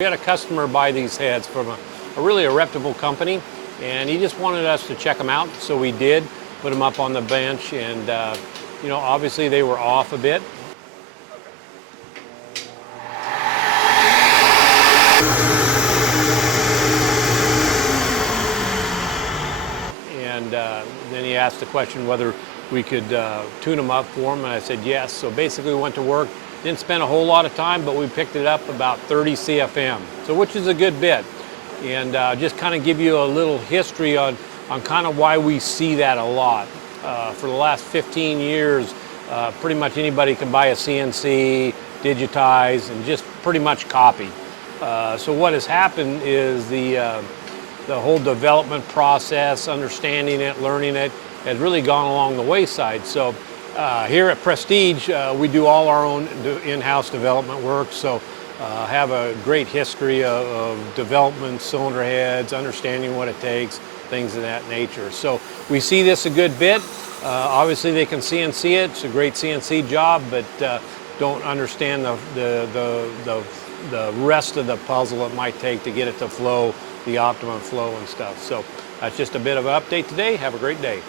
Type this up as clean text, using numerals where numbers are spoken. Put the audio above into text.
We had a customer buy these heads from a really reputable company, and he just wanted us to check them out, so we did. Put them up on the bench, and you know, obviously they were off a bit. And then he asked the question whether we could tune them up for him, and I said yes. So basically we went to work. Didn't spend a whole lot of time, but we picked it up about 30 CFM, so which is a good bit. And just kind of give you a little history on kind of why we see that a lot. For the last 15 years, pretty much anybody can buy a CNC, digitize, and just pretty much copy. So what has happened is the whole development process, understanding it, learning it, has really gone along the wayside. So here at Prestige, we do all our own in-house development work, so have a great history of development, cylinder heads, understanding what it takes, things of that nature. So we see this a good bit. Obviously they can CNC it, it's a great CNC job, but don't understand the rest of the puzzle it might take to get it to flow, the optimum flow and stuff. So that's just a bit of an update today. Have a great day.